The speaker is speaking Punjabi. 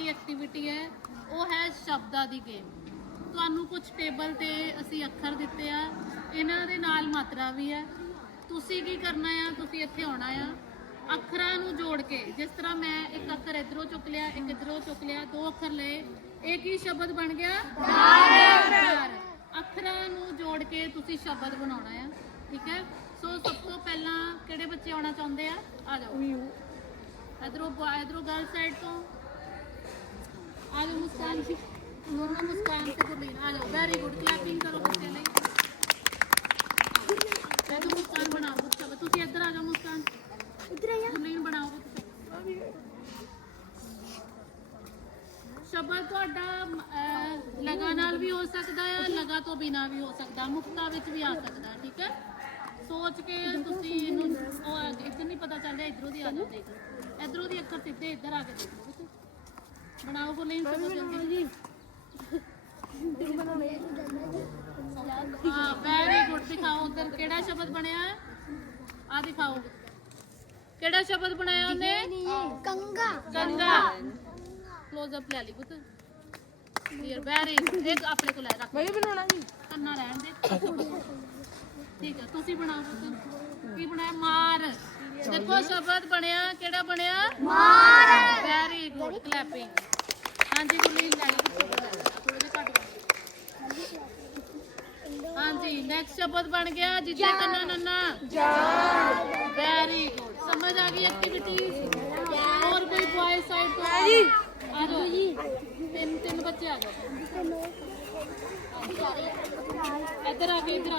ਸਾਡੀ ਐਕਟੀਵਿਟੀ ਹੈ ਉਹ ਹੈ ਸ਼ਬਦਾਂ ਦੀ ਗੇਮ ਤੁਹਾਨੂੰ ਕੁਝ ਟੇਬਲ ਤੇ ਅਸੀਂ ਅੱਖਰ ਦਿੱਤੇ ਆ ਇਹਨਾਂ ਦੇ ਨਾਲ ਮਾਤਰਾ ਵੀ ਹੈ। ਤੁਸੀਂ ਕੀ ਕਰਨਾ ਆ? ਤੁਸੀਂ ਇੱਥੇ ਆਉਣਾ ਆ। ਅੱਖਰਾਂ ਨੂੰ ਜੋੜ ਕੇ ਜਿਸ ਤਰ੍ਹਾਂ ਮੈਂ ਇੱਕ ਅੱਖਰ ਇਧਰੋਂ ਚੁੱਕ ਲਿਆ ਇੱਕ ਇਧਰੋਂ ਚੁੱਕ ਲਿਆ ਦੋ ਅੱਖਰ ਲਏ ਇਹ ਕੀ ਸ਼ਬਦ ਬਣ ਗਿਆ? ਘਰ ਅੱਖਰਾਂ ਨੂੰ ਜੋੜ ਕੇ ਤੁਸੀਂ ਸ਼ਬਦ ਬਣਾਉਣਾ ਆ ਠੀਕ ਹੈ? ਸੋ ਸਭ ਤੋਂ ਪਹਿਲਾਂ ਕਿਹੜੇ ਬੱਚੇ ਆਉਣਾ ਚਾਹੁੰਦੇ ਆ? ਆ ਜਾਓ। ਇਧਰੋਂ ਇਧਰੋਂ ਗਰਲ ਸਾਈਡ ਤੋਂ। ਆ ਜਾਓ ਮੁਸਕਾਨ ਜੀ ਦੋਨੋਂ ਮੁਸਕਾਨ ਤੇ ਗੁਰਲੀਨ ਆ ਜਾਓ ਵੈਰੀ ਗੁੱਡ ਕਲੈਪਿੰਗ ਕਰੋ ਬੱਚੇ ਲਈ ਤੇ ਤੂੰ ਮੁਸਕਾਨ ਬਣਾਓ ਬੱਚਾ ਤੁਸੀਂ ਇੱਧਰ ਆ ਜਾਓ ਮੁਸਕਾਨ ਇਧਰ ਆ ਗੁਰਲੀਨ ਬਣਾਓ। ਸ਼ਬਦ ਤੁਹਾਡਾ ਲਗਾ ਨਾਲ ਵੀ ਹੋ ਸਕਦਾ ਹੈ ਲਗਾ ਤੋਂ ਬਿਨਾ ਵੀ ਹੋ ਸਕਦਾ। ਮੁਕਤਾ ਵਿੱਚ ਵੀ ਆ ਸਕਦਾ ਠੀਕ ਹੈ? ਸੋਚ ਕੇ ਤੁਸੀਂ ਇਹਨੂੰ ਨਹੀਂ ਪਤਾ ਚੱਲ ਰਿਹਾ ਇਧਰੋਂ ਦੀ ਆ ਲਓ ਇਧਰੋਂ। ਦੀ ਅੱਖਰ ਸਿੱਧੇ ਇੱਧਰ ਆ ਕੇ ਦੇਖ ਬਣਾਓ ਗੁਰਲੀਨ ਸ਼ਬਦ ਜਲਦੀ। ਹਾਂ ਵੈਰੀ ਗੁੱਡ ਦਿਖਾਓ ਉਧਰ ਕਿਹੜਾ ਸ਼ਬਦ ਬਣਿਆ? ਆ ਦਿਖਾਓ। ਕਿਹੜਾ ਸ਼ਬਦ ਬਣਾਇਆ ਉਹਨੇ? ਕੰਗਾ ਗੰਗਾ। ক্লোਜ਼ ਅਪ ਲੈ ਲਈ ਪੁੱਤ। ਕਲੀਅਰ ਵੈਰੀ ਇੱਕ ਆਪਣੇ ਕੋਲ ਲੈ ਰੱਖ। ਮੈਂ ਬਣਾਉਣਾ ਜੀ ਕੰਨਾ ਰਹਿਣ ਦੇ। ਠੀਕ ਹੈ ਤੁਸੀਂ ਬਣਾਓ ਪੁੱਤ। ਕੀ ਬਣਾਇਆ? ਮਾਰ। ਦੇਖੋ ਸ਼ਬਦ ਬਣਿਆ ਕਿਹੜਾ ਬਣਿਆ? ਮਾਰ। ਵੈਰੀ ਗੁੱਡ ਕਲੈਪਿੰਗ ਹਾਂਜੀ ਗੁਰਲੀਨ ਲੈ ਲਈ ਥੋੜਾ ਜਿਹਾ ਘੱਟ ਕਰੋ। ਹਾਂਜੀ ਨੈਕਸਟ ਸ਼ਬਦ ਬਣ ਗਿਆ ਜਿੱਤੇ ਕੰਨਾ ਨੰਨਾ। ਵੈਰੀ ਗੁੱਡ ਸਮਝ ਆ ਗਈ ਐਕਟੀਵਿਟੀ ਹੋਰ ਕੋਈ ਬॉय ਸਾਈਡ ਤੋਂ? ਆ ਜੀ। ਆ ਜਾਓ। ਜੀ ਤਿੰਨ ਤਿੰਨ ਬੱਚੇ ਆ ਜਾਓ ਇੱਧਰ ਆ ਕੇ ਇੱਧਰ